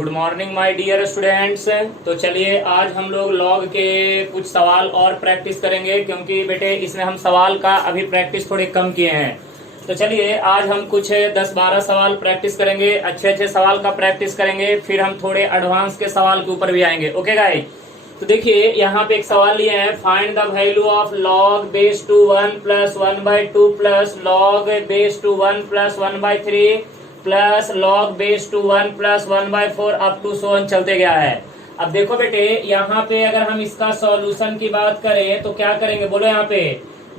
Good morning my dear students. तो चलिए आज हम लोग लॉग के कुछ सवाल और प्रैक्टिस करेंगे, क्योंकि बेटे इसमें हम सवाल का अभी प्रैक्टिस थोड़े कम किए हैं। तो चलिए आज हम कुछ 10-12 सवाल प्रैक्टिस करेंगे, अच्छे अच्छे सवाल का प्रैक्टिस करेंगे, फिर हम थोड़े एडवांस के सवाल के ऊपर भी आएंगे। ओके गाइस, तो देखिए यहाँ पे एक सवाल लिए हैं, find the value of log base two 1 plus 1/2 plus log base two 1 plus 1/3 plus log base two 1 plus 1/4 up to so on चलते गया है। अब देखो बेटे, यहाँ पे अगर हम इसका सॉल्यूशन की बात करें तो क्या करेंगे, बोलो यहाँ पे,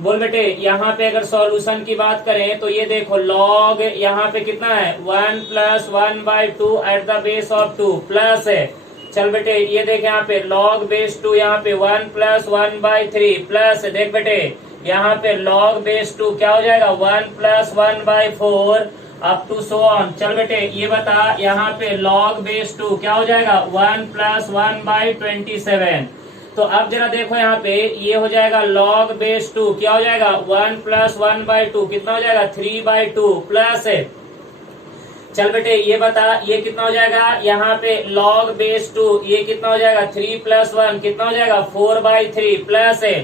बोल बेटे। यहाँ पे अगर सॉल्यूशन की बात करें तो ये देखो लॉग यहाँ पे कितना है 1 plus 1/2 eight the base of 2 plus है, चल बेटे ये देख यहाँ पे लॉग बेस टू यहाँ पे 1 प्लस 1/3 प्लस देख बेटे यहाँ पे लॉग बेस टू क्या हो जाएगा 1 plus 1/4 up to so on. चल बेटे ये बता, यहाँ पे लॉग बेस टू क्या हो जाएगा 1 प्लस 1/27। तो अब जरा देखो यहाँ पे ये हो जाएगा लॉग बेस टू क्या हो जाएगा 1 प्लस 1/2 कितना हो जाएगा 3/2 प्लस है। चल बेटे ये बता ये कितना हो जाएगा, यहाँ पे लॉग बेस टू ये कितना हो जाएगा 3 प्लस 1 कितना हो जाएगा 4/3 प्लस है।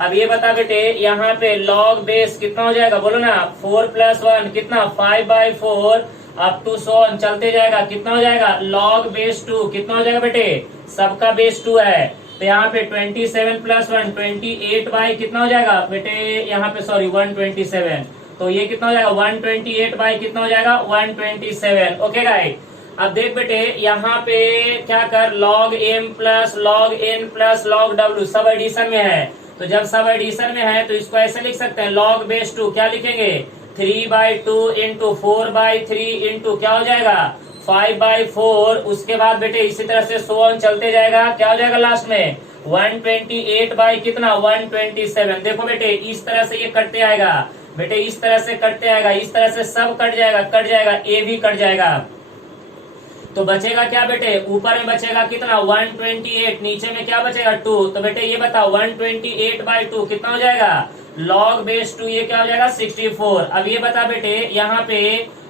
अब ये बता बेटे यहाँ पे लॉग बेस कितना हो जाएगा, बोलो ना 4 प्लस 1 कितना 5/4 अप टू सो ऑन चलते जाएगा, कितना हो जाएगा लॉग बेस टू कितना हो जाएगा बेटे, सबका बेस 2 है। तो यहाँ पे 27 प्लस 1 28 बाई कितना हो जाएगा बेटे, यहाँ पे सॉरी 127, तो ये कितना हो जाएगा 128 बाई कितना हो जाएगा 127। ओके गाइस, अब देख बेटे यहाँ पे क्या कर, log m plus log n plus log w सब एडिशन में है। तो जब सब एडिशन में है तो इसको ऐसे लिख सकते हैं, लॉग बेस टू क्या लिखेंगे 3/2 इंटू 4/3 इंटू क्या हो जाएगा 5/4। उसके बाद बेटे इसी तरह से सो ऑन चलते जाएगा, क्या हो जाएगा लास्ट में 128 बाई कितना 127। देखो बेटे इस तरह से ये कटते आएगा, बेटे इस तरह से कटते आएगा, इस तरह से सब कट जाएगा, ए भी कट जाएगा। तो बचेगा क्या बेटे, ऊपर में बचेगा कितना 128, नीचे में क्या बचेगा 2। तो बेटे ये बताओ 128/2 कितना हो जाएगा, लॉग बेस टू ये क्या हो जाएगा 64। अब ये बता बेटे यहाँ पे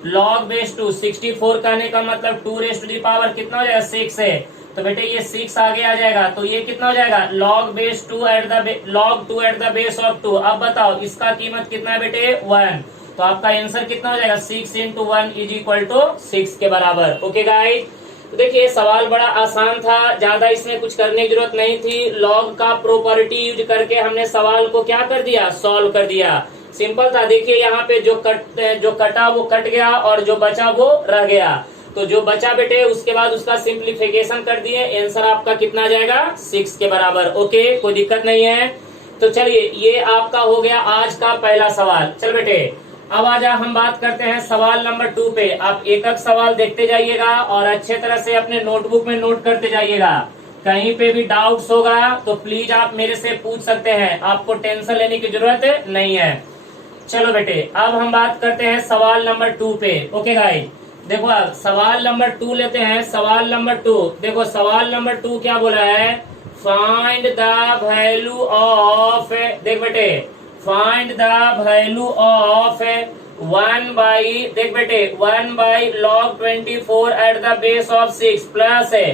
लॉग बेस टू 64 कहने का मतलब 2 रेज़ टू दी पावर कितना हो जाएगा 6 है। तो बेटे ये 6 आगे आ जाएगा, तो ये कितना हो जाएगा log base two at the log 2 at the base of 2। अब बताओ इसका कीमत कितना है बेटे 1, तो आपका आंसर कितना हो जाएगा 6 इंटू 1 इज इक्वल टू 6 के बराबर। ओके गाइस, तो देखिए सवाल बड़ा आसान था, ज्यादा इसमें कुछ करने की जरूरत नहीं थी। लॉग का प्रॉपर्टी यूज करके हमने सवाल को क्या कर दिया, सॉल्व कर दिया। सिंपल था। देखिए यहाँ पे जो कटा वो कट गया और जो बचा वो रह गया। तो जो बचा बेटे उसके बाद उसका सिंप्लीफिकेशन कर दिए, आंसर आपका कितना आ जाएगा 6 के बराबर। ओके, कोई दिक्कत नहीं है। तो चलिए ये आपका हो गया आज का पहला सवाल। चल बेटे अब आजा हम बात करते हैं सवाल नंबर 2 पे। आप एक एक सवाल देखते जाइएगा और अच्छे तरह से अपने नोटबुक में नोट करते जाइएगा। कहीं पे भी डाउट्स होगा तो प्लीज आप मेरे से पूछ सकते हैं, आपको टेंशन लेने की जरूरत नहीं है। चलो बेटे अब हम बात करते हैं सवाल नंबर 2 पे। ओके गाइस, देखो अब सवाल नंबर 2 लेते हैं। सवाल नंबर 2 देखो, सवाल नंबर 2 क्या बोला है, फाइंड द वैल्यू ऑफ, देख बेटे find the value of 1 by, देख बेटे 1 by log 24 eight the base of 6 plus है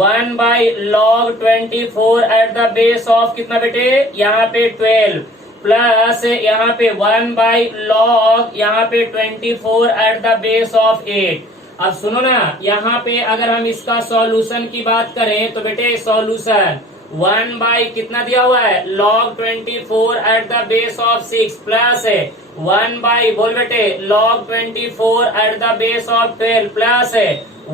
1 by log 24 eight the base of कितना बेटे यहाँ पे 12 प्लस यहाँ पे 1 बाई लॉग यहाँ पे 24 एट द बेस ऑफ 8। अब सुनो ना, यहाँ पे अगर हम इसका सॉल्यूशन की बात करें तो बेटे सॉल्यूशन 1 बाई कितना दिया हुआ है log 24 eight the base of 6 plus है 1 बाई बोल बेटे log 24 eight the base of 12 plus है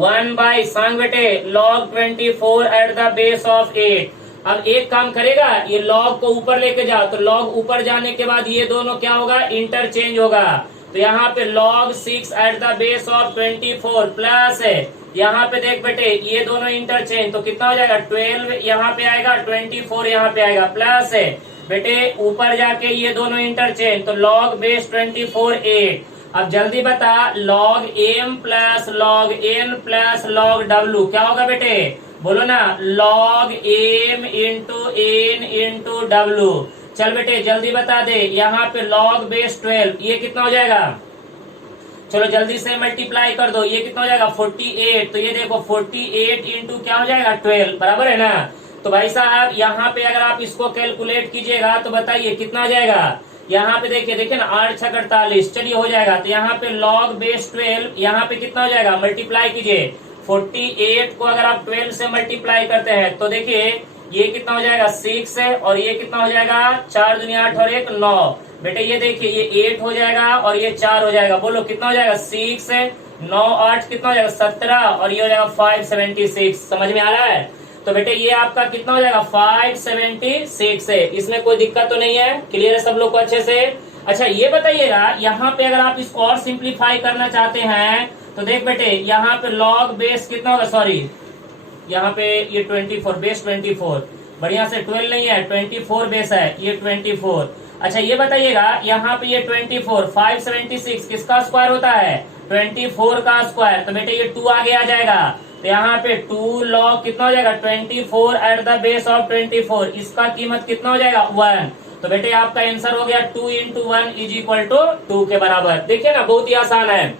1 बाई सांग बेटे log 24 eight the base of 8। अब एक काम करेगा, ये लॉग को ऊपर लेके जाओ, तो लॉग ऊपर जाने के बाद ये दोनों क्या होगा इंटरचेंज होगा। तो यहाँ पे log 6 eight the base of 24 plus है, यहाँ पे देख बेटे ये दोनों इंटरचेंज, तो कितना हो जाएगा 12 यहाँ पे आएगा 24 यहाँ पे आएगा प्लस है बेटे ऊपर जाके ये दोनों इंटरचेंज, तो log बेस 24 8। अब जल्दी बता log m plus log n plus log w क्या होगा बेटे, बोलो ना log m into n into w। चल बेटे जल्दी बता दे, यहाँ पे log बेस 12 ये कितना हो जाएगा, चलो जल्दी से मल्टीप्लाई कर दो, ये कितना हो जाएगा 48। तो ये देखो 48 इंटू क्या हो जाएगा 12, बराबर है ना। तो भाई साहब यहाँ पे अगर आप इसको कैलकुलेट कीजिएगा तो बताइए कितना आ जाएगा। यहाँ पे देखिए देखिए ना 8 6 48, चलिए हो जाएगा। तो यहाँ पे log बेस 12, यहाँ पे कितना हो जाएगा, मल्टीप्लाई कीजिए 48 को अगर आप 12 से मल्टीप्लाई करते हैं तो देखिए ये कितना हो जाएगा 6 है, और ये कितना हो जाएगा 4 दूनी 8 और 1 9। बेटे ये देखिए ये 8 हो जाएगा और ये 4 हो जाएगा, बोलो कितना हो जाएगा 6 है 9 8 कितना हो जाएगा 17, और ये हो जाएगा 576। समझ में आ रहा है। तो बेटे ये आपका कितना हो जाएगा 576 है, इसमें कोई दिक्कत तो नहीं है, क्लियर है सब लोग को अच्छे से। अच्छा ये बताइएगा यहाँ पे अगर आप इसको और सिंप्लीफाई करना चाहते हैं तो देख बेटे यहाँ पे log बेस कितना होगा, सॉरी यहाँ पे ये 24 बेस 24, बढ़िया से 12 नहीं है 24 बेस है, ये 24। अच्छा ये बताइएगा यहाँ पे ये 24 576 किसका स्क्वायर होता है 24 का स्क्वायर, तो बेटे ये 2 आगे आ जाएगा। तो यहाँ पे 2 log कितना हो जाएगा 24 एट द बेस ऑफ 24, इसका कीमत कितना हो जाएगा 1। तो बेटे आपका आंसर हो गया 2 इंटू 1 इज इक्वल टू 2 के बराबर। देखिए ना बहुत ही आसान है।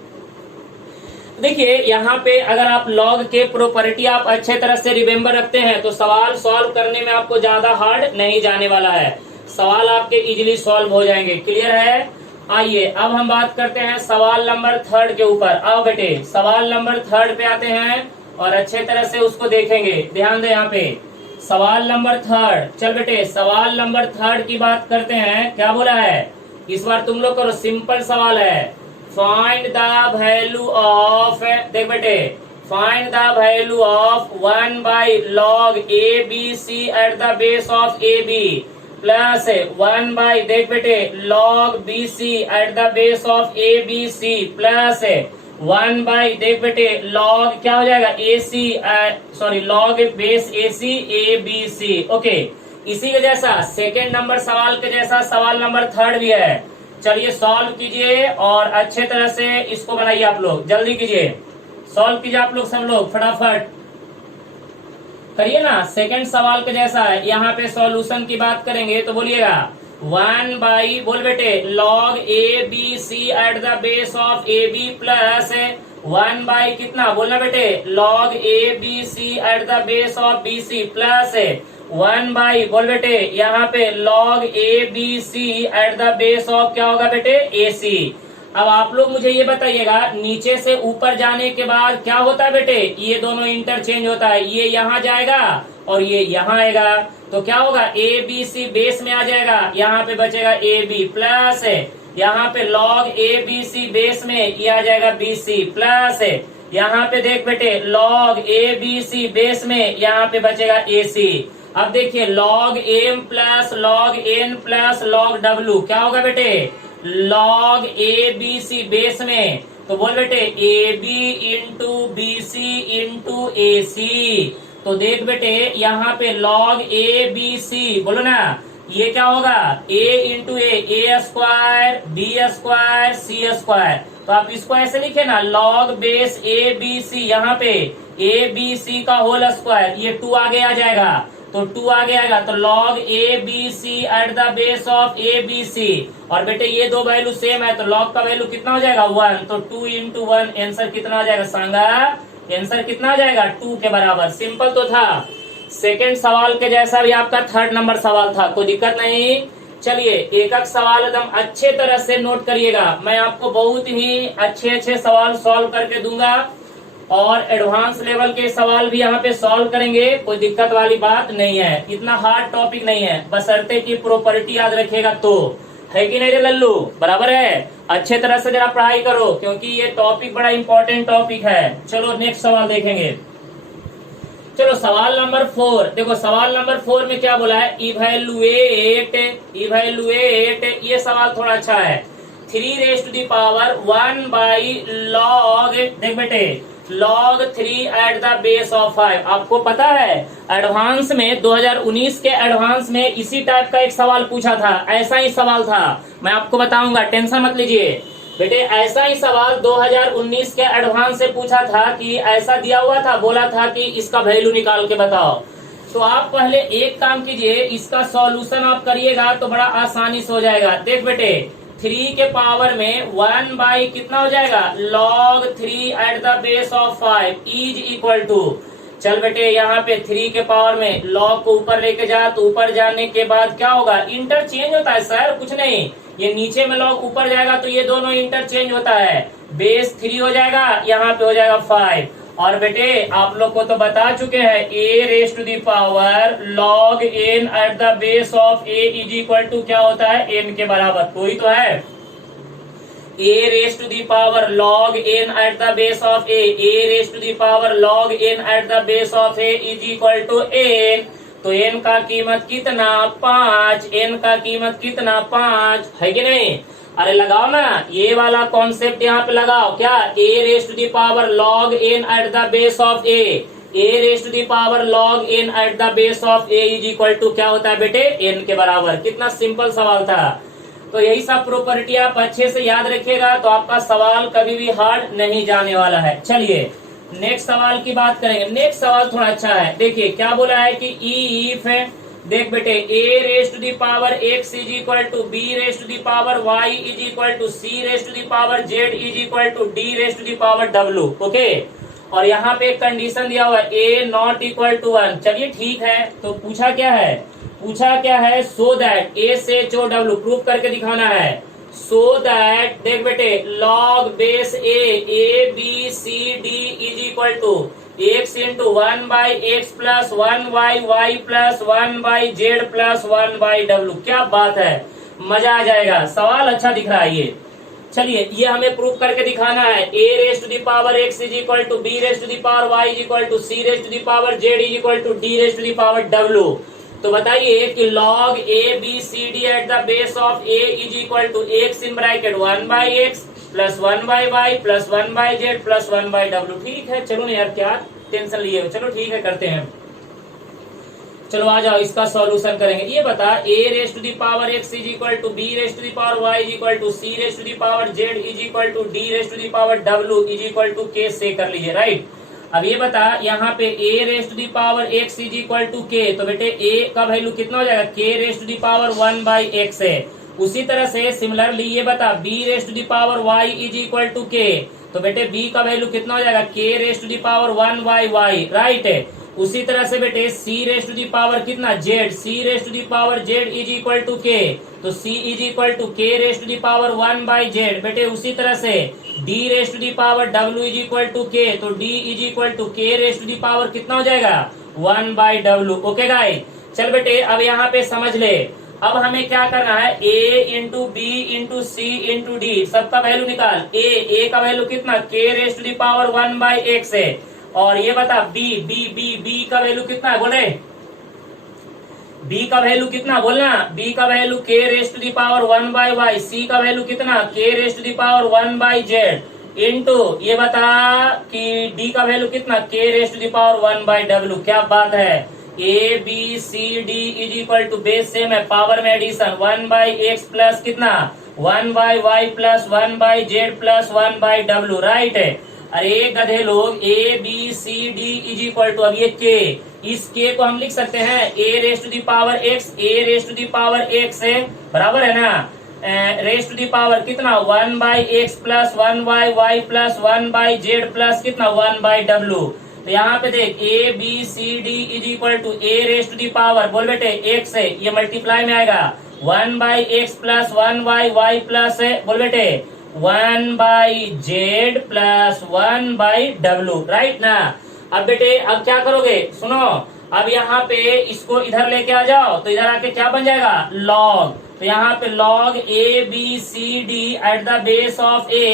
देखिए यहाँ पे अगर आप लॉग के प्रॉपर्टी आप अच्छे तरह से रिमेम्बर रखते हैं तो सवाल सॉल्व करने में आपको ज्यादा हार्ड नहीं जाने वाला है, सवाल आपके इजीली सॉल्व हो जाएंगे, क्लियर है। आइए अब हम बात करते हैं सवाल नंबर 3 के ऊपर। आओ बेटे सवाल नंबर 3 पे आते हैं और अच्छे तरह से उसको देखेंगे, ध्यान दे यहाँ पे सवाल नंबर 3। चल बेटे सवाल नंबर 3 की बात करते हैं। क्या बोला है इस बार तुम लोग करो, सिंपल सवाल है। फाइंड द वैल्यू ऑफ, देख बेटे find the value of 1 by log a b c at the base of a b plus 1 by देख बेटे log b c at the base of a b c plus 1 by देख बेटे log क्या हो जाएगा a c sorry log base a c a b c. Okay इसी के जैसा सेकेंड नंबर सवाल के जैसा सवाल नंबर 3 भी है। चलिए सॉल्व कीजिए और अच्छे तरह से इसको बनाइए, आप लोग जल्दी कीजिए, सॉल्व कीजिए आप लोग सब लोग फटाफट करिए ना। सेकंड सवाल के जैसा है, यहाँ पे सॉल्यूशन की बात करेंगे तो बोलिएगा 1 बाई बोल बेटे log a b c at the base of a b plus 1 by कितना बोलना बेटे log a b c at the base of b c plus 1 by बोल बेटे यहाँ पे log a b c at the base of क्या होगा बेटे ए सी। अब आप लोग मुझे ये बताइएगा नीचे से ऊपर जाने के बाद क्या होता है बेटे, ये दोनों इंटरचेंज होता है, ये यहाँ जाएगा और ये यहाँ आएगा, तो क्या होगा ए बी सी बेस में आ जाएगा, यहाँ पे बचेगा ए बी प्लस यहाँ पे log a b c base में ये आ जाएगा बी सी प्लस यहाँ पे देख बेटे log a b c base में यहाँ पे बचेगा ए सी। अब देखिए log m plus log n plus log डब्ल्यू क्या होगा बेटे log a b c base में, तो बोल बेटे a b into b c into a c. तो देख बेटे यहाँ पे लॉग ए बी सी बोलो ना ये क्या होगा a into a square b square c square. तो आप इसको ऐसे लिखे ना log base a b c, यहाँ पे ए बी सी का होल स्क्वायर, ये 2 आगे आ जाएगा तो 2 आगे आएगा, तो log a b c at the base of a b c. और बेटे ये दो वैल्यू सेम है तो लॉग का वैल्यू कितना हो जाएगा 1, तो 2 इंटू 1 आंसर कितना हो जाएगा सांगा, आंसर कितना आ जाएगा 2 के बराबर। सिंपल तो था। सेकेंड सवाल के जैसा भी आपका 3rd नंबर सवाल था, कोई दिक्कत नहीं। चलिए एक एक सवाल एकदम अच्छे तरह से नोट करिएगा, मैं आपको बहुत ही अच्छे अच्छे सवाल सॉल्व करके दूंगा और एडवांस लेवल के सवाल भी यहाँ पे सॉल्व करेंगे, कोई दिक्कत वाली बात नहीं है, इतना हार्ड टॉपिक नहीं है, बशर्ते की प्रॉपर्टी याद रखेगा तो, है कि नहीं रे लल्लू, बराबर है। अच्छे तरह से जरा पढ़ाई करो क्योंकि ये टॉपिक बड़ा इंपॉर्टेंट टॉपिक है। चलो नेक्स्ट सवाल देखेंगे। चलो सवाल नंबर 4 देखो, सवाल नंबर 4 में क्या बोला है इवैल्यूएट, ये सवाल थोड़ा अच्छा है। 3 raise to the power 1 by log देख बेटे log 3 at the base of 5। आपको पता है एडवांस में 2019 के एडवांस में इसी टाइप का एक सवाल पूछा था, ऐसा ही सवाल था, मैं आपको बताऊंगा, टेंशन मत लीजिए बेटे। ऐसा ही सवाल 2019 के एडवांस से पूछा था कि ऐसा दिया हुआ था, बोला था कि इसका वैल्यू निकाल के बताओ। तो आप पहले एक काम कीजिए, इसका सॉल्यूशन आप करिएगा तो बड़ा आसानी से हो जाएगा। देख बेटे 3 के पावर में 1 बाई कितना हो जाएगा log 3 at the base of 5 is equal to, चल बेटे यहाँ पे 3 के पावर में log को ऊपर लेके जा, तो ऊपर जाने के बाद क्या होगा, इंटरचेंज होता है सर, कुछ नहीं, ये नीचे में log ऊपर जाएगा तो ये दोनों इंटरचेंज होता है, बेस 3 हो जाएगा, यहाँ पे हो जाएगा 5। और बेटे आप लोग को तो बता चुके हैं a raise to the power log n at the base of a is equal to क्या होता है, n के बराबर, कोई तो है, a raise to the power log n at the base of a raise to the power log n at the base of a is equal to n, तो n का कीमत कितना 5, n का कीमत कितना 5 है कि नहीं। अरे लगाओ ना, ये वाला कॉन्सेप्ट यहाँ पे लगाओ, क्या a raise to the power log n at the base of a raise to the power log n at the base of a is equal to क्या होता है बेटे, n के बराबर। कितना सिंपल सवाल था। तो यही सब प्रॉपर्टी आप अच्छे से याद रखिएगा तो आपका सवाल कभी भी हार्ड नहीं जाने वाला है। चलिए नेक्स्ट सवाल की बात करेंगे। नेक्स्ट सवाल थोड़ा अच्छा है, देखिए क्या बोला है कि इफ, देख बेटे a raise to the power x is equal to b raise to the power y is equal to c raise to the power z is equal to d raise to the power w, okay. और यहाँ पे एक condition दिया हुआ है a not equal to 1, चलिए ठीक है। तो पूछा क्या है सो दैट a से जो w प्रूफ करके दिखाना है, सो दैट देख बेटे log base a b c d is equal to x into 1 by x plus 1 by y plus 1 by z plus 1 by डब्ल्यू। क्या बात है, मजा आ जाएगा, सवाल अच्छा दिख रहा है ये। चलिए ये हमें प्रूफ करके दिखाना है, a raise to the power x is equal to b raise to the power y is equal to c raise to the power z is equal to d raise to the power w। तो बताइए कि log a b c d at the base of a is equal to x in bracket 1 by x plus 1 by y plus 1 by z plus 1 by W. ठीक है, चलो ना यार क्या tension लिए हो, चलो ठीक है करते हैं। चलो आ जाओ इसका सॉल्यूशन करेंगे। ये बता a raise to the power x is equal to b raise to the power y is equal to c raise to the power z is equal to d raise to the power w is equal to k से कर लीजिए, right. अब ये बता यहाँ पे a raise to the power x is equal to k, तो बेटे a का वैल्यू कितना हो जाएगा, k raise to the power 1 by x है। उसी तरह से सिमिलरली ये बता b raise to the power y is equal to k, तो बेटे b का वैल्यू कितना हो जाएगा, k raise to the power 1 by y, right है। उसी तरह से बेटे c raise to the power कितना z, c raise to the power z is equal to k, तो c is equal to k raise to the power 1 by z। बेटे उसी तरह से d raise to the power w is equal to k, तो d is equal to k raise to the power कितना हो जाएगा 1 by w, okay guys. चल बेटे अब यहाँ पे समझ ले, अब हमें क्या करना है, a into b into c into d, सबका वैल्यू निकाल। a का वैल्यू कितना, k raise to the power 1 by x है। और ये बता b का वैल्यू कितना है, बोले b का वैल्यू कितना, बोलना b का value k raise to the power 1 by y, c का वैल्यू कितना k raise to the power 1 by z into ये बता कि d का वैल्यू कितना k raise to the power 1 by w। क्या बात है, a b c d is equal to base same है, पावर में एडिशन 1 बाई एक्स प्लस कितना 1 by y plus 1 by z plus 1 by डब्ल्यू, राइट है। अरे गधे लोग a b c d is equal to, अब ये k, इस k को हम लिख सकते हैं a raise to the power x, a raise to the power x है, बराबर है ना, रेस टू दी पावर कितना 1 by x plus 1 by y plus 1 by z plus कितना 1 बाई डब्ल्यू। तो यहाँ पे देख a b c d is equal to a raise to the power, बोल बेटे x है, ये मल्टीप्लाई में आएगा 1 by x plus 1 by y plus है, बोल बेटे 1 बाई जेड प्लस 1 बाई डब्ल्यू, राइट ना। अब बेटे अब क्या करोगे, सुनो, अब यहाँ पे इसको इधर लेके आ जाओ, तो इधर आके क्या बन जाएगा log, तो यहाँ पे log a b c d at the base of a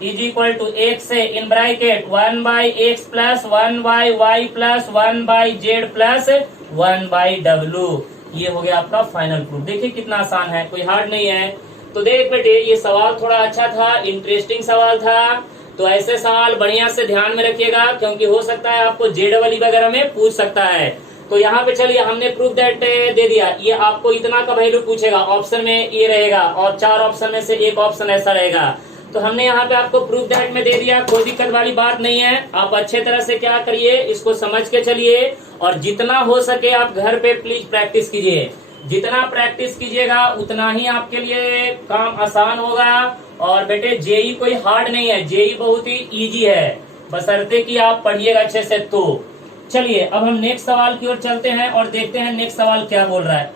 is equal to x है in bracket 1 by x plus 1 by y plus 1 by z plus 1 by डब्ल्यू। ये हो गया आपका फाइनल प्रूफ। देखिए कितना आसान है, कोई हार्ड नहीं है। तो देख बेटे ये सवाल थोड़ा अच्छा था, इंटरेस्टिंग सवाल था, तो ऐसे सवाल बढ़िया से ध्यान में रखिएगा क्योंकि हो सकता है आपको जेडबल वगैरह में पूछ सकता है। तो यहाँ पे चलिए हमने प्रूफ दैट दे दिया, ये आपको इतना का वैल्यू पूछेगा, ऑप्शन में ये रहेगा और 4 ऑप्शन में से एक ऑप्शन ऐसा रहेगा। तो हमने यहाँ पे आपको प्रूफ दैट में दे दिया, कोई दिक्कत वाली बात नहीं है। आप अच्छे तरह से क्या करिए, इसको समझ के चलिए और जितना हो सके आप घर पे प्लीज प्रैक्टिस कीजिए। जितना प्रैक्टिस कीजिएगा उतना ही आपके लिए काम आसान होगा। और बेटे जेई कोई हार्ड नहीं है, जेई बहुत ही इजी है, बशर्ते कि आप पढ़िएगा अच्छे से। तो चलिए अब हम नेक्स्ट सवाल की ओर चलते हैं और देखते हैं नेक्स्ट सवाल क्या बोल रहा है।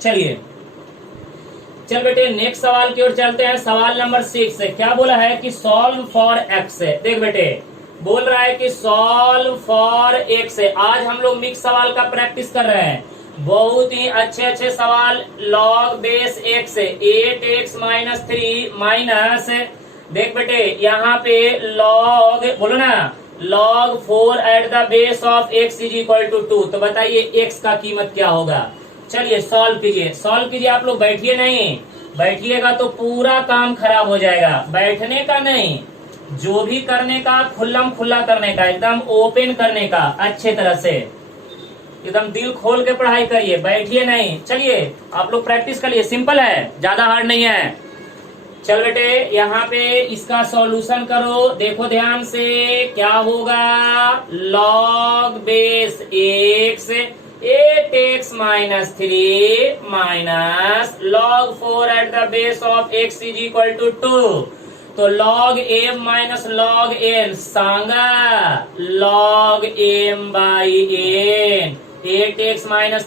चल बेटे नेक्स्ट सवाल की ओर चलते हैं। सवाल नंबर 6 है, क्या बोला है कि सॉल्व फॉर एक्स। देख बेटे बोल रहा है कि सॉल्व फॉर एक्स। आज हम लोग मिक्स सवाल का प्रैक्टिस कर रहे हैं, बहुत ही अच्छे अच्छे सवाल। Log base x 8x - 3 minus, देख बेटे यहाँ पे लॉग बोलो ना, log 4 at the base of x is equal to 2। तो बताइए x का कीमत क्या होगा। चलिए सॉल्व कीजिए। आप लोग बैठिए नहीं, बैठिएगा तो पूरा काम खराब हो जाएगा। बैठने का नहीं, जो भी करने का खुल्लम खुल्ला करने का, एकदम ओपन करने का, अच्छे तरह से एकदम दिल खोल के पढ़ाई करिए, बैठिए नहीं। चलिए आप लोग प्रैक्टिस करिए, सिंपल है, ज्यादा हार्ड नहीं है। चल बेटे यहाँ पे इसका सॉल्यूशन करो, देखो ध्यान से क्या होगा। Log base x 8x - 3 minus log 4 at the base of x is equal to 2। तो log m minus log n सांगा log m by n। 8x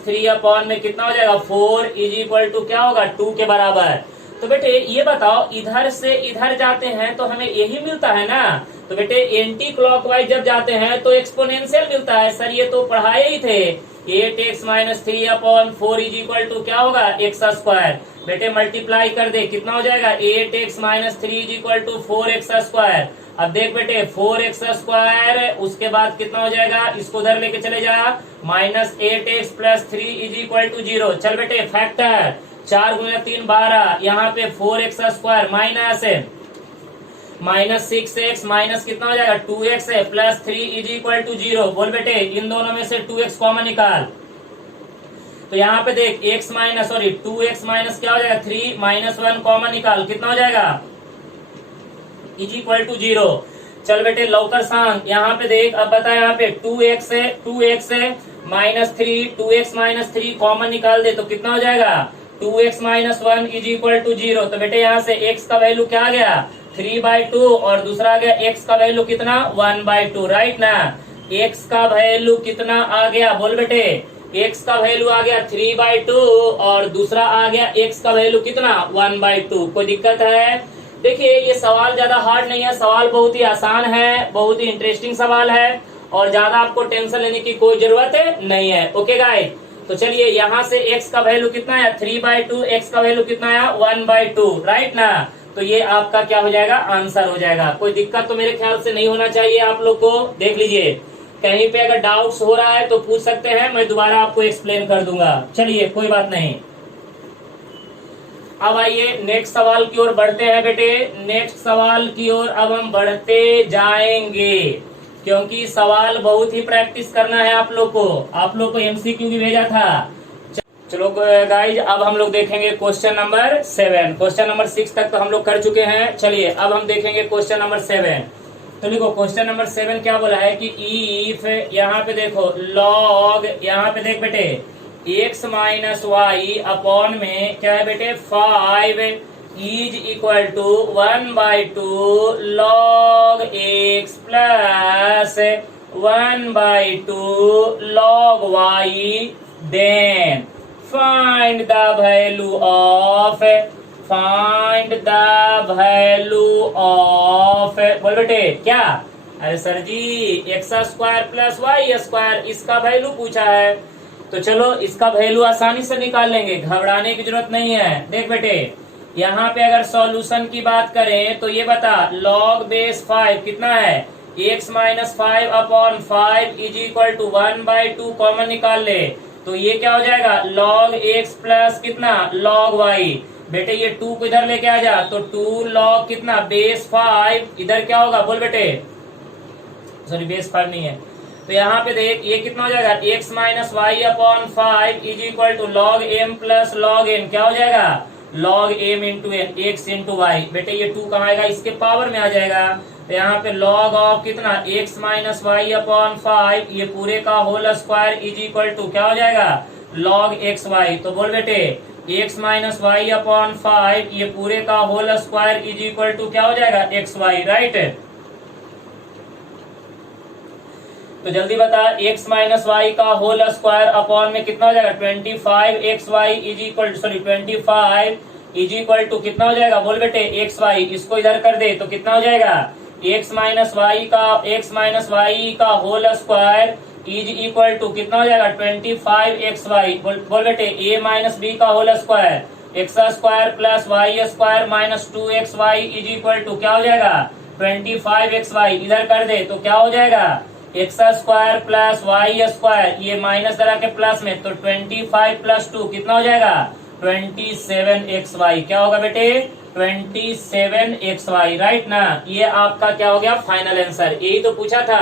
- 3 upon में कितना हो जाएगा 4 इज इक्वल टू क्या होगा 2 के बराबर। तो बेटे ये बताओ इधर से इधर जाते हैं तो हमें यही मिलता है ना। तो बेटे एंटी क्लॉकवाइज जब जाते हैं तो एक्सपोनेंशियल मिलता है। सर ये तो पढ़ाए ही थे। 8x - 3 upon 4 is equal to क्या होगा x स्क्वायर। बेटे मल्टीप्लाई कर दे, कितना हो जाएगा 8x - 3 is equal to 4x square. अब देख बेटे 4x स्क्वायर, उसके बाद कितना हो जाएगा, इसको उधर लेके चले जा, -8x + 3 इज इक्वल टू 0। चल बेटे फैक्टर 4 × 3 12, यहाँ पे 4x square minus 6x minus कितना हो जाएगा 2x + 3 इज इक्वल टू 0। बोल बेटे इन दोनों में से 2x कॉमन निकाल। तो यहाँ पे देख 2x माइनस क्या हो जाएगा 3 -1 कॉमन निकाल, कितना हो जाएगा इज इक्वल टू 0। चल बेटे लौकर सांग, यहाँ पे देख, अब बता यहाँ पे 2x - 3 कॉमन निकाल दे तो कितना हो जाएगा 2x - 1 इज इक्वल टू 0। तो बेटे यहाँ से x का वैल्यू क्या आ गया 3/2 और दूसरा आ गया x का वैल्यू कितना 1/2, राइट ना। x का वैल्यू कितना आ गया, बोल बेटे x का वैल्यू आ गया 3/2 और दूसरा आ गया x का वैल्यू कितना 1/2। कोई दिक्कत है? देखिए ये सवाल ज्यादा हार्ड नहीं है, सवाल बहुत ही आसान है, बहुत ही इंटरेस्टिंग सवाल है और ज्यादा आपको टेंशन लेने की कोई जरूरत नहीं है। ओके गाइस, तो चलिए यहाँ से x का वैल्यू कितना है 3/2, x का वैल्यू कितना है 1/2, राइट ना। तो ये आपका क्या हो जाएगा आंसर हो जाएगा। कोई दिक्कत तो मेरे ख्याल से नहीं होना चाहिए आप लोग को। देख लीजिए कहीं पे अगर डाउट्स हो रहा है तो पूछ सकते हैं, मैं दोबारा आपको एक्सप्लेन कर दूंगा। चलिए कोई बात नहीं। अब आइए नेक्स्ट सवाल की ओर बढ़ते हैं बेटे। नेक्स्ट सवाल की ओर अब हम बढ़ते जाएंगे क्योंकि सवाल बहुत ही प्रैक्टिस करना है आप लोग को एमसीक्यू भी भेजा था। चलो गाइज अब हम लोग देखेंगे क्वेश्चन नंबर 7। क्वेश्चन नंबर 6 तक तो हम लोग कर चुके हैं। चलिए अब हम देखेंगे क्वेश्चन नंबर 7। तो देखो क्वेश्चन नंबर 7 क्या बोला है कि इफ, यहाँ पे देखो लॉग, यहाँ पे देख बेटे x - y अपॉन में क्या है बेटे 5 is equal to 1/2 log x plus 1/2 log y, then find the value of, बोल बेटे क्या। अरे सर जी x² + y², इसका वैल्यू पूछा है तो चलो इसका वैल्यू आसानी से निकाल लेंगे, घबराने की जरूरत नहीं है। देख बेटे यहाँ पे अगर सॉल्यूशन की बात करें तो ये बता log बेस 5 कितना है x - 5 upon 5 is equal to 1/2 common निकाल ले तो ये क्या हो जाएगा log x प्लस कितना log y। बेटे ये 2 को इधर लेके आ जा तो 2 log कितना बेस 5, इधर क्या होगा बोल बेटे, सॉरी बेस 5 नहीं है तो यहाँ पे देख ये कितना हो जाएगा x - y upon 5 is equal to log m plus log n, क्या हो जाएगा log m into n, x into y। बेटे ये 2 कहाँ आएगा इसके पावर में आ जाएगा तो यहाँ पे log ऑफ कितना x - y अपॉन 5 ये पूरे का whole square is equal to क्या हो जाएगा log xy। तो बोल बेटे एक्स माइनस वाई अपॉन 5 ये पूरे का whole square is equal to क्या हो जाएगा एक्स वाई, राइट। तो जल्दी बता, x माइनस वाई का होल स्क्वायर अपॉन में कितना हो जाएगा 25 x y is equal to 25 is equal to कितना हो जाएगा, बोल बेटे एक्स वाई। इसको इधर कर दे तो कितना हो जाएगा x माइनस वाई का whole square is equal to कितना हो जाएगा 25 एक्स वाई। बोल बेटे a माइनस बी का whole square x square plus y square minus 2 x y is equal to क्या हो जाएगा 25 एक्स वाई। इधर कर दे तो क्या हो जाएगा x square plus y square, ये माइनस तरह के प्लस में, तो 25 प्लस 2 कितना हो जाएगा 27 एक्स वाई। क्या होगा बेटे 27 एक्स वाई, राइट ना। ये आपका क्या हो गया फाइनल आंसर, यही तो पूछा था।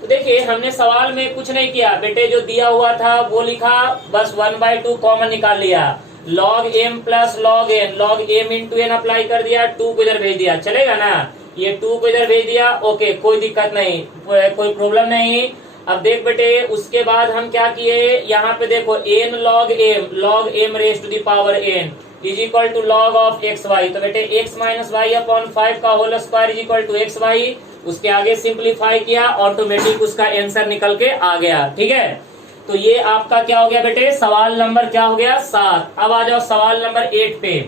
तो देखिए हमने सवाल में कुछ नहीं किया बेटे, जो दिया हुआ था वो लिखा, बस 1/2 कॉमन निकाल लिया, log m plus log m into n apply कर दिया, 2 को इधर भेज दिया, चलेगा ना। ये 2 को इधर भेज दिया, ओके कोई दिक्कत नहीं, कोई प्रॉब्लम नहीं। अब देख बेटे उसके बाद हम क्या किए, यहाँ पे देखो n log m raise to the power n is equal to log of x y. तो बेटे x माइनस वाई अपॉन 5 का whole square is equal to x y, उसके आगे सिंप्लीफाई किया, ऑटोमेटिक उसका आंसर निकल के आ गया, ठीक है। तो ये आपका क्या हो गया बेटे, सवाल नंबर क्या हो गया 7। अब आ जाओ सवाल नंबर 8 पे,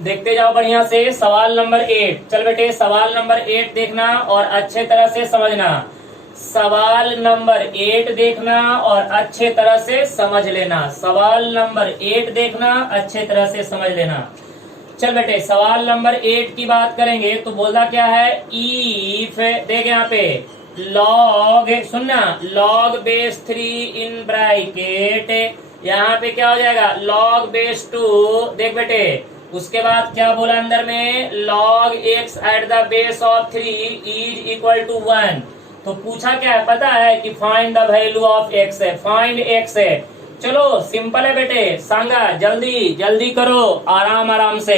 देखते जाओ बढ़िया से सवाल नंबर 8। चल बेटे सवाल नंबर 8 देखना और अच्छे तरह से समझना, सवाल नंबर 8 देखना और अच्छे तरह से समझ लेना, सवाल नंबर 8 देखना अच्छे तरह से समझ लेना। चल बेटे सवाल नंबर 8 की बात करेंगे तो बोलता क्या है, इफ देख यहाँ पे लॉग, सुनना लॉग बेस 3 इन ब्रैकेट, यहाँ पे क्या हो जाएगा लॉग बेस 2, देख बेटे उसके बाद क्या बोला अंदर में, log x at the base of 3 is equal to 1। तो पूछा क्या है पता है कि find the value of x है, फाइंड x है। चलो सिंपल है बेटे, सांगा जल्दी जल्दी करो, आराम आराम से।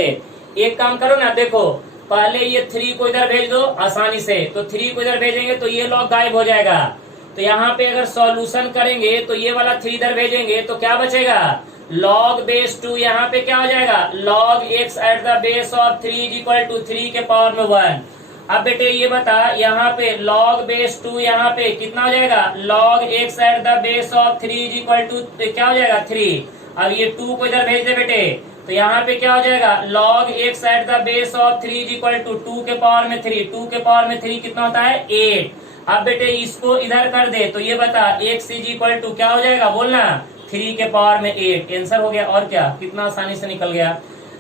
एक काम करो ना, देखो पहले ये 3 को इधर भेज दो आसानी से, तो 3 को इधर भेजेंगे तो ये log गायब हो जाएगा। तो यहाँ पे अगर सॉल्यूशन करेंगे तो ये वाला 3 इधर भेजेंगे तो क्या बचेगा log बेस 2, यहाँ पे क्या हो जाएगा log x at the base of 3 is equal to 3 के पावर में 1। अब बेटे ये बता यहाँ पे log बेस 2 यहाँ पे कितना हो जाएगा log x at the base of 3 is equal to क्या हो जाएगा 3। अब ये 2 को इधर भेज दे बेटे, तो यहाँ पे क्या हो जाएगा log x at the base of 3 is equal to 2 के पावर में 3, 2 के पावर में 3 कितना होता है 8। अब बेटे इसको इधर कर दे तो ये बता x इज इक्वल टू क्या हो जाएगा बोलना 3 के पावर में 8, आंसर हो गया। और क्या, कितना आसानी से निकल गया।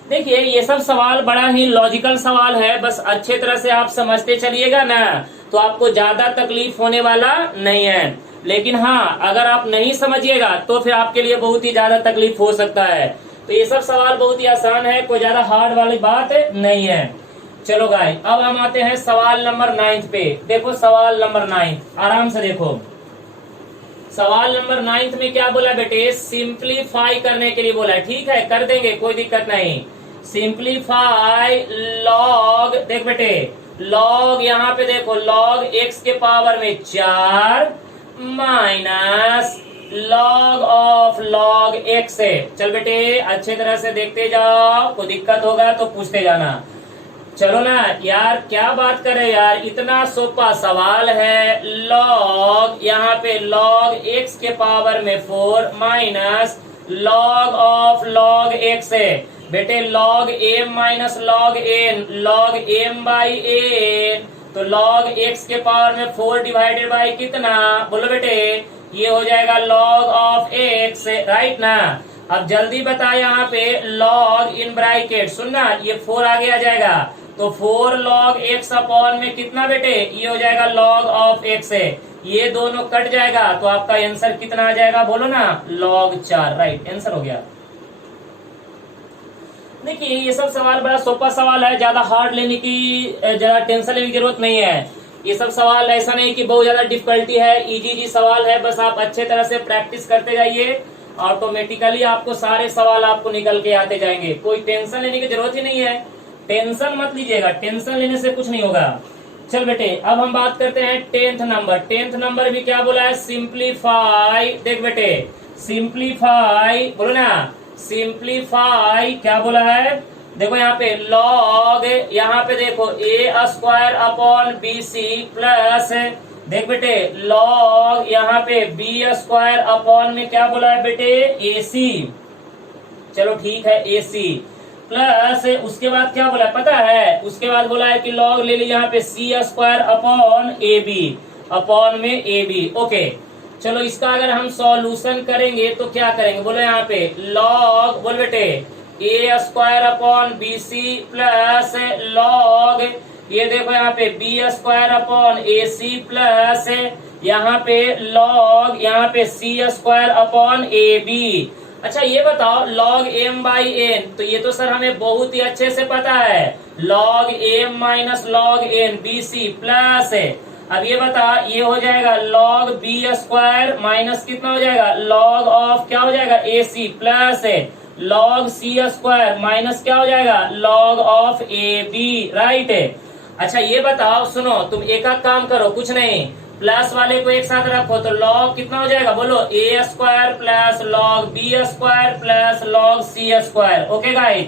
देखिए ये सब सवाल बड़ा ही लॉजिकल सवाल है, बस अच्छे तरह से आप समझते चलिएगा ना तो आपको ज्यादा तकलीफ होने वाला नहीं है। लेकिन हाँ अगर आप नहीं समझिएगा तो फिर आपके लिए बहुत ही ज्यादा तकलीफ हो सकता है। तो ये सब सवाल बहुत ही आसान है, कोई ज्यादा हार्ड वाली बात नहीं है। चलो गाइस अब हम आते हैं सवाल नंबर 9 पे। देखो सवाल नंबर 9 आराम से देखो, सवाल नंबर 9 में क्या बोला बेटे, सिंप्लीफाई करने के लिए बोला है, ठीक है कर देंगे कोई दिक्कत नहीं। सिंप्लीफाई लॉग, देख बेटे लॉग यहाँ पे देखो लॉग x के पावर में 4 minus log of log x है। चल बेटे अच्छे तरह से देखते जाओ, कोई दिक्कत होगा तो पूछते जाना। चलो ना यार क्या बात करे यार, इतना सोपा सवाल है। लॉग यहाँ पे लॉग x के पावर में 4 minus log of log x है बेटे, log m minus log n, log m by n, तो लॉग x के पावर में 4 डिवाइडेड बाई कितना बोलो बेटे, ये हो जाएगा लॉग ऑफ x, राइट ना। अब जल्दी बता यहाँ पे लॉग इन ब्रैकेट, सुनना ये 4 आगे आ जाएगा तो 4 log x अपॉन में कितना बेटे, ये हो जाएगा log ऑफ x है, ये दोनों कट जाएगा तो आपका आंसर कितना आ जाएगा बोलो ना log 4, राइट आंसर हो गया। देखिए ये सब सवाल बड़ा सोपा सवाल है, ज्यादा हार्ड लेने की ज्यादा टेंशन लेने की जरूरत नहीं है। ये सब सवाल ऐसा नहीं कि बहुत ज्यादा डिफिकल्टी है, इजी सवाल है, बस आप अच्छे तरह से प्रैक्टिस करते जाइए, ऑटोमेटिकली आपको सारे सवाल आपको निकल के आते जाएंगे, कोई टेंशन लेने की जरूरत ही नहीं है। टेंशन मत लीजिएगा, टेंशन लेने से कुछ नहीं होगा। चल बेटे अब हम बात करते हैं 10th नंबर। 10th नंबर भी क्या बोला है, सिंप्लीफाई, देख बेटे सिंप्लीफाई, बोलो ना, सिंप्लीफाई क्या बोला है, देखो यहाँ पे लॉग, यहाँ पे देखो a square upon b c plus, देख बेटे लॉग यहाँ पे बी स्क्वायर अपॉन में क्या बोला है बेटे, ए सी, चलो ठीक है ए सी, प्लस उसके बाद क्या बोला है पता है, उसके बाद बोला है कि लॉग ले ली यहाँ पे c square upon a b, upon में ए बी, ओके। चलो इसका अगर हम सॉल्यूशन करेंगे तो क्या करेंगे, बोलो यहाँ पे लॉग, बोल बेटे a square upon b c plus log, ये देखो यहाँ पे b square upon a c plus यहाँ पे लॉग यहाँ पे c square upon a b. अच्छा ये बताओ लॉग एम बाई एन, तो ये तो सर हमें बहुत ही अच्छे से पता है, log m minus log n b c plus, अब ये बता ये हो जाएगा लॉग बी स्क्वायर माइनस कितना हो जाएगा, लॉग ऑफ क्या हो जाएगा a c plus log c square minus क्या हो जाएगा, log of a b, right. अच्छा ये बताओ सुनो, तुम एक काम करो, कुछ नहीं, प्लस वाले को एक साथ रखो तो लॉग कितना हो जाएगा, बोलो a square plus log b square plus log c square, okay guys,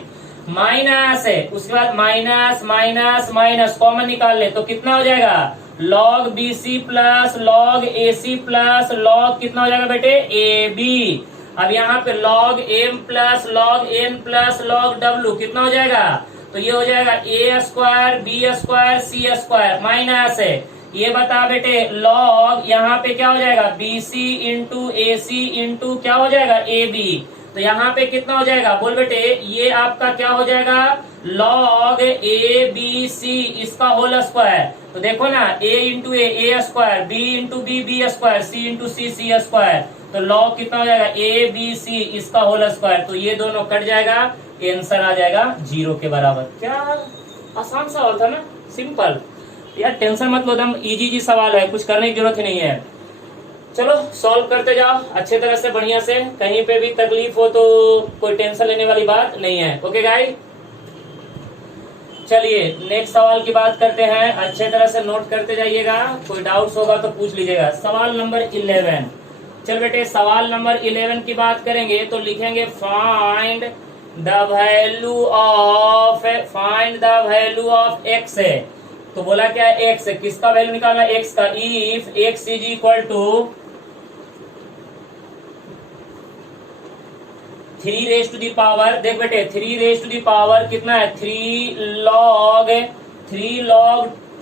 minus है उसके बाद माइनस माइनस माइनस कॉमन निकाल ले तो कितना हो जाएगा, log b c plus log a c plus log कितना हो जाएगा बेटे, ए बी। अब यहाँ पे log m plus log n plus log डब्ल्यू कितना हो जाएगा, तो ये हो जाएगा a square b square c square minus है, ये बता बेटे लॉग यहाँ पे क्या हो जाएगा, B c into a C into क्या हो जाएगा, ए बी, तो यहाँ पे कितना हो जाएगा, बोल बेटे ये आपका क्या हो जाएगा, लॉग ए बी सी इसका होल स्क्वायर, तो देखो ना a into a square, b into b square, c into c square, तो लॉग कितना हो जाएगा, ए बी सी इसका होल स्क्वायर, तो ये दोनों कट जाएगा, आंसर आ जाएगा 0 के बराबर। क्या आसान सवाल था ना, सिंपल यार, टेंशन मत लो, एकदम इजी सवाल है, कुछ करने की जरूरत ही नहीं है। चलो सॉल्व करते जाओ अच्छे तरह से बढ़िया से, कहीं पे भी तकलीफ हो तो कोई टेंशन लेने वाली बात नहीं है, ओके गाइस। चलिए नेक्स्ट सवाल की बात करते हैं, अच्छे तरह से नोट करते जाइएगा, कोई डाउट्स होगा तो पूछ लीजिएगा। सवाल नंबर 11, चल बेटे सवाल नंबर 11 की बात करेंगे तो लिखेंगे find the value of x है, तो बोला क्या है एक्स, किसका वैल्यू निकालना है, एक्स का, if x is equal to 3 raise to the power, देख बेटे 3 रेज टू दी पावर कितना है, 3 log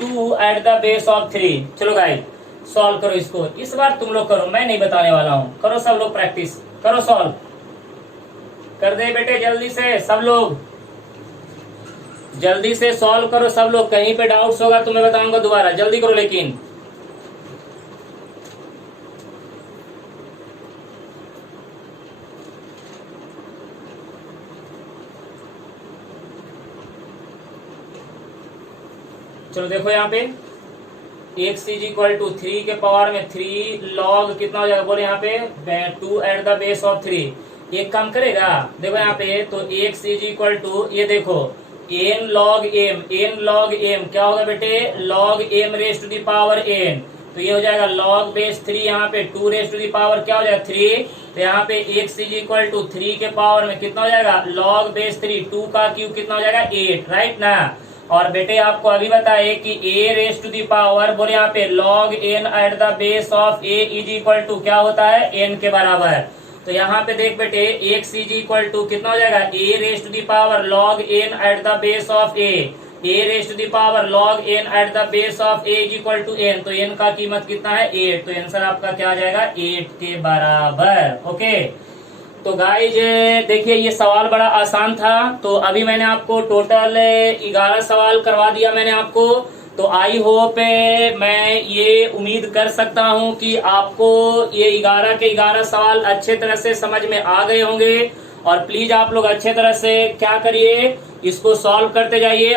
2 at the base of 3। चलो गाइस सॉल्व करो इसको, इस बार तुम लोग करो, मैं नहीं बताने वाला हूं, करो सब लोग प्रैक्टिस करो, सॉल्व कर दे बेटे जल्दी से, सब लोग जल्दी से सॉल्व करो सब लोग, कहीं पे डाउट्स होगा तो मैं बताऊंगा दोबारा, जल्दी करो लेकिन। चलो देखो यहाँ पे एक्स इज इक्वल टू 3 के पावर में 3 log कितना हो जाएगा, बोले यहाँ पे 2 एट द बेस ऑफ 3, एक काम करेगा, देखो यहाँ पे तो एक्स इज इक्वल टू ये देखो n log m क्या होगा बेटे, log m raise to the power n, तो ये हो जाएगा log बेस 3, यहाँ पे 2 रेज टू दी पावर क्या हो जाएगा 3, तो यहाँ पे x इज इक्वल टू 3 के पावर में कितना हो जाएगा, log बेस 3, 2 का क्यूब कितना हो जाएगा 8, राइट ना। और बेटे आपको अभी बताए कि a raise to the power, बोले यहाँ पे log n at the base of a is equal to क्या होता है, n के बराबर, तो यहाँ पे देख बेटे x इज इक्वल टू कितना हो जाएगा, a raise to the power log n at the base of a raise to the power log n at the base of a is equal to n, तो n का कीमत कितना है 8, तो answer आपका क्या आ जाएगा 8 के बराबर, ओके। तो गाइज देखिए ये सवाल बड़ा आसान था, तो अभी मैंने आपको टोटल 11 सवाल करवा दिया मैंने आपको, तो आई होप मैं ये उम्मीद कर सकता हूं कि आपको ये 11 के 11 सवाल अच्छे तरह से समझ में आ गए होंगे, और प्लीज आप लोग अच्छे तरह से क्या करिए, इसको सॉल्व करते जाइए।